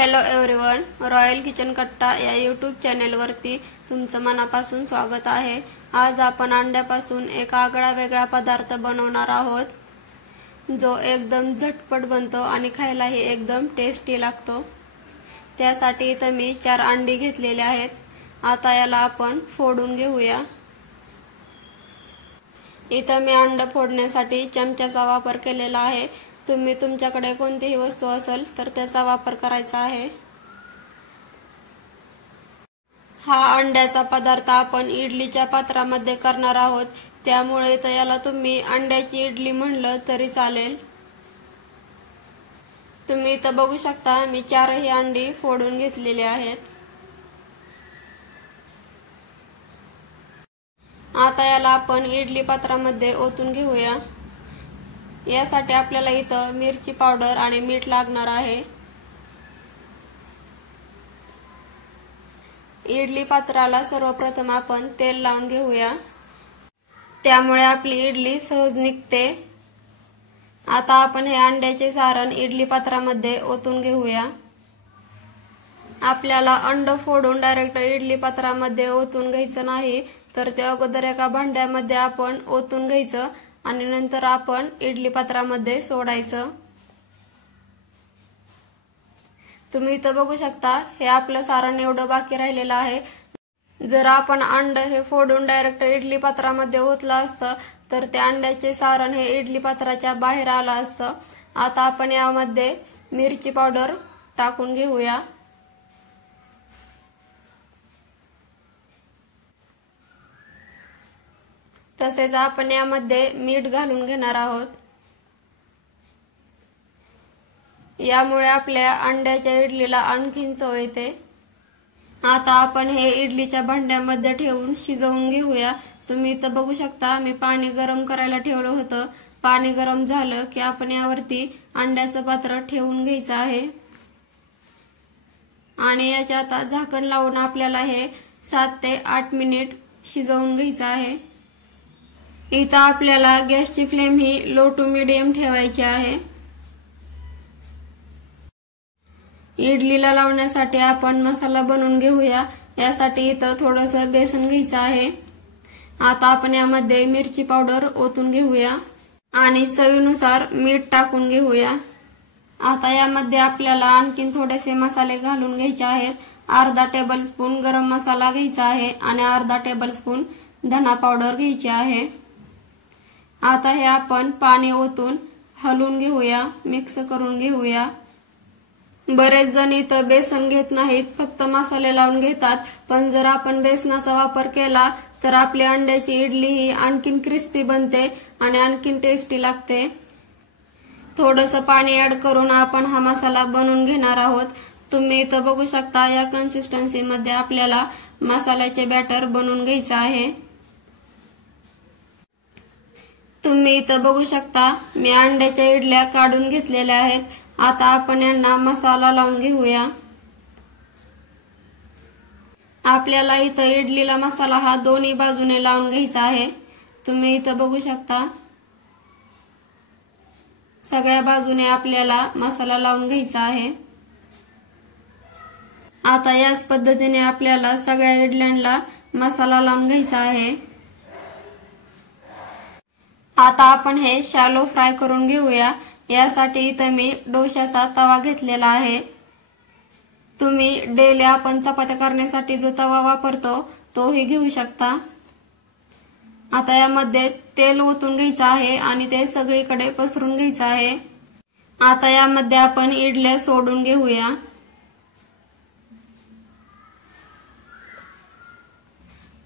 Hello everyone, royal kitchen कट्टा या YouTube चॅनेलवरती तुमचं मनापासून स्वागत आहे। आज आपण अंड्यापासून एक आगळा वेगळा पदार्थ बनवणार आहोत जो एकदम झटपट बनतो आणि खायलाही एकदम टेस्टी लागतो। त्यासाठी इथे मी 4 अंडी घेतलेली आहेत। आता याला आपण फोडून घेऊया। इथे मी अंड फोडण्यासाठी चमच्याचा वापर केलेला आहे। तुम्ही तुमच्याकडे कोणतीही वस्तू असेल तर त्याचा वापर करायचा आहे। हा अंड्याचा पदार्थ आपण इडलीच्या पात्रामध्ये करणार आहोत, त्यामुळे याला तुम्ही अंड्याची इडली म्हणलं तरी चालेल। तुम्ही इथे बघू शकता मी 4ही अंडी फोडून घेतलेली आहेत। आता याला आपण इडली पात्रामध्ये ओतून घेऊया। यासाठी आपल्याला इथं मिरची पावडर आणि मीठ लागणार आहे। इडली पात्राला सर्वप्रथम आपण तेल लावून घेऊया, त्यामुळे आपली इडली सहज निघते। आता आपण हे अंड्याचे सारण इडली पात्रामध्ये ओतून घेऊया। आपल्याला अंड फोडून डायरेक्ट इडली पात्रामध्ये ओतून घ्यायचं नाही, तर ते अगोदर एका भांड्यामध्ये आपण ओतून घ्यायचं आणि नंतर आपण इडली पात्रामध्ये सोडायचं। तुम्ही इथं बघू शकता हे आपलं सारण एवढं बाकी राहिलेलं आहे। जर आपण अंड हे फोडून डायरेक्ट इडली पात्रामध्ये ओतलं असतं तर ते अंड्याचे सारण हे इडली पात्राच्या बाहेर आलं असतं। आता आपण यामध्ये मिरची पावडर टाकून घेऊया। तसेच आपण यामध्ये मीठ घालून घेणार आहोत। यामुळे आपल्या अंड्याच्या इडलीला आणखीन चव येते। आता आपण हे इडलीच्या भांड्यामध्ये ठेवून शिजवून घेऊया। तुम्ही इथं बघू शकता मी पाणी गरम करायला ठेवलं होतं। पाणी गरम झालं की आपण यावरती अंड्याचं पात्र ठेवून घ्यायचं आहे आणि याच्या आता झाकण लावून आपल्याला हे 7 ते 8 मिनिट शिजवून घ्यायचं आहे। इथं आपल्याला गॅसची फ्लेम ही लो टू मीडियम ठेवायची आहे। इडलीला लावण्यासाठी आपण मसाला बनवून घेऊया। यासाठी इथं थोडंसं बेसन घ्यायचं आहे। आता आपण यामध्ये मिरची पावडर ओतून घेऊया आणि चवीनुसार मीठ टाकून घेऊया। आता यामध्ये आपल्याला आणखीन थोडेसे मसाले घालून घ्यायचे आहेत। अर्धा टेबलस्पून गरम मसाला घ्यायचा आहे आणि अर्धा टेबलस्पून धना पावडर घ्यायची आहे। आता हे आपण पाणी ओतून हलवून घेऊया, मिक्स करून घेऊया। बरेच जण इथं बेसन घेत नाहीत, फक्त मसाले लावून घेतात, पण जर आपण बेसनाचा वापर केला तर आपली अंड्याची इडली ही आणखीन क्रिस्पी बनते आणि आणखीन टेस्टी लागते। थोडंसं पाणी ऍड करून आपण हा मसाला बनवून घेणार आहोत। तुम्ही इथं बघू शकता या कन्सिस्टन्सी मध्ये आपल्याला मसाल्याचे बॅटर बनवून घ्यायचं आहे। तुम्ही इथं बघू शकता मी अंड्याच्या इडल्या काढून घेतलेल्या आहेत। आता आपण यांना मसाला लावून घेऊया। आपल्याला इथं इडलीला मसाला हा दोन्ही बाजूने लावून घ्यायचा आहे। तुम्ही इथं बघू शकता सगळ्या बाजूने आपल्याला मसाला लावून घ्यायचा आहे। आता याच पद्धतीने आपल्याला सगळ्या इडल्यांना मसाला लावून घ्यायचा आहे। आता आपण हे शॅलो फ्राय करून घेऊया। यासाठी इथं मी डोशाचा तवा घेतलेला आहे। तुम्ही डेली आपण चपात्या करण्यासाठी जो तवा वापरतो तोही घेऊ शकता। आता यामध्ये तेल ओतून घ्यायचं आहे आणि ते सगळीकडे पसरून घ्यायचं आहे। आता यामध्ये आपण इडल्या सोडून घेऊया।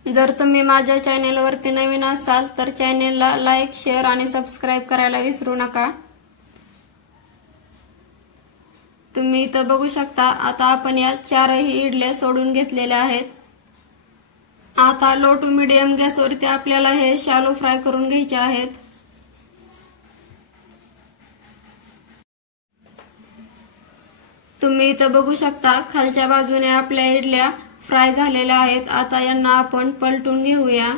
जर तुम्ही माझ्या चॅनेलवरती नवीन असाल तर चॅनेलला लाईक, शेअर आणि सबस्क्राईब करायला विसरू नका। तुम्ही इथं बघू शकता आता आपण या 4ही इडल्या सोडून घेतलेल्या आहेत। आता लो टू मीडियम गॅसवरती आपल्याला हे शॅलो फ्राय करून घ्यायचे आहेत। तुम्ही इथं बघू शकता खालच्या बाजूने आपल्या इडल्या फ्राय झालेल्या आहेत। आता यांना आपण पलटून घेऊया।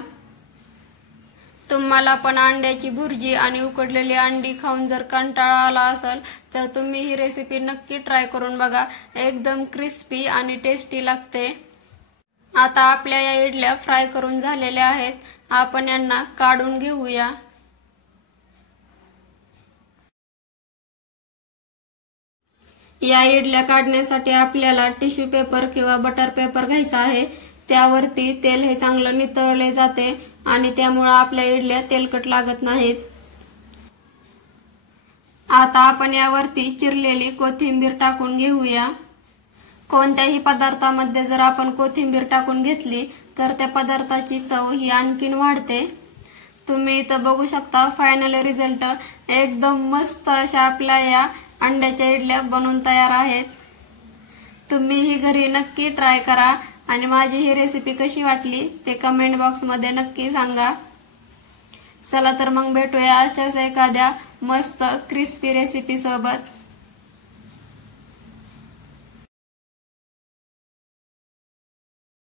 तुम्हाला पण अंड्याची भुर्जी आणि उकडलेली अंडी खाऊन जर कंटाळा आला असेल तर तुम्ही ही रेसिपी नक्की ट्राय करून बघा. एकदम क्रिस्पी आणि टेस्टी लागते. आता आपल्या या इडल्या फ्राय करून झालेल्या आहेत. आपण यांना काढून घेऊया. या इडल्या काढण्यासाठी आपल्याला टिश्यू पेपर किंवा बटर पेपर घ्यायचा आहे. त्यावरती तेल हे चांगलं नितळले जाते आणि त्यामुळे आपल्या इडल्या तेलकट लागत नाहीत. आता आपण यावरती चिरलेली कोथिंबीर टाकून घेऊया. कोणत्याही पदार्थामध्ये जर आपण कोथिंबीर टाकून घेतली तर त्या पदार्थाची चव ही आणखीन वाढते. तुम्ही इथं बघू शकता फायनल रिझल्ट एकदम मस्त अशा आपल्या या अंड्याच्या इडल्या बनवून तयार आहेत. तुम्ही ही घरी नक्की ट्राय करा आणि माझी ही रेसिपी कशी वाटली ते कमेंट बॉक्स मध्ये नक्की सांगा. चला तर मग भेटूया अशाच एखाद्या मस्त क्रिस्पी रेसिपी सोबत.